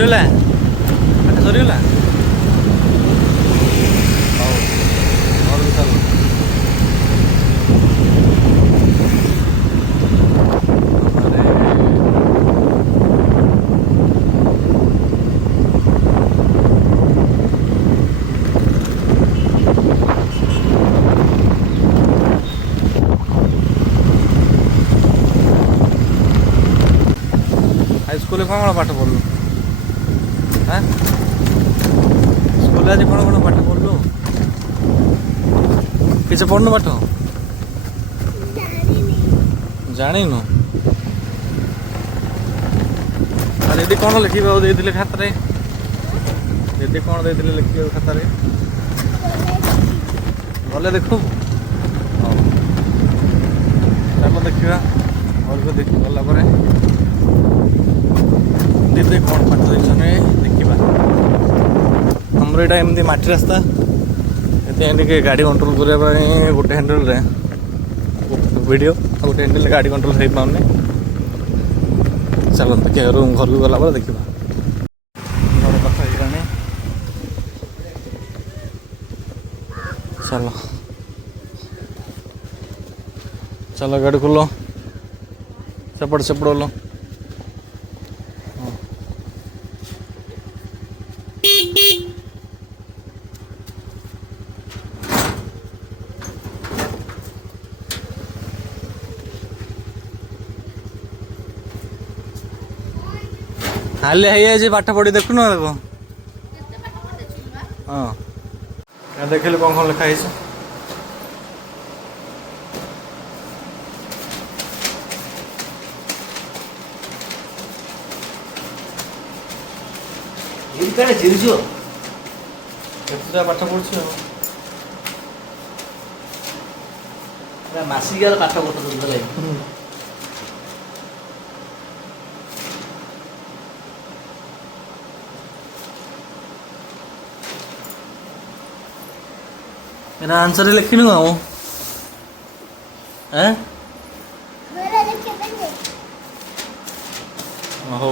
ସରିଗଲା ପାଠ ସରିଗଲା ହଉ ଘରକୁ ଚାଲ। स्कूल कौन कौन पाठ पढ़लु हाँ स्कूल आज कौन कौन पाठ पढ़लु किसी पढ़नु पाठ जानिनु दीदी कौन लिखा देते खातार दीदी कौन देते लिखा खातार गले देखु चलो देखा घर को देख गला दीदी कौन पाठ देखा हमर यहाँ एमती मटी रास्ता ये गाड़ी कंट्रोल करने गोटे हैंडल रे वीडियो गोटे हैंडल गाड़ी कंट्रोल हो पाने चलो देखिए रूम घर को गला देखा घर कथा चलो चलो गाड़ी खोलो सेपट सेपट लो हाले है पाठ पढ़ी देखु ना देखो हाँ देखिए कौन कौन लिखाई पाठ पढ़ी मासिक पाठ पढ़ते मेरा आंसर लिखिनु आओ हैं हो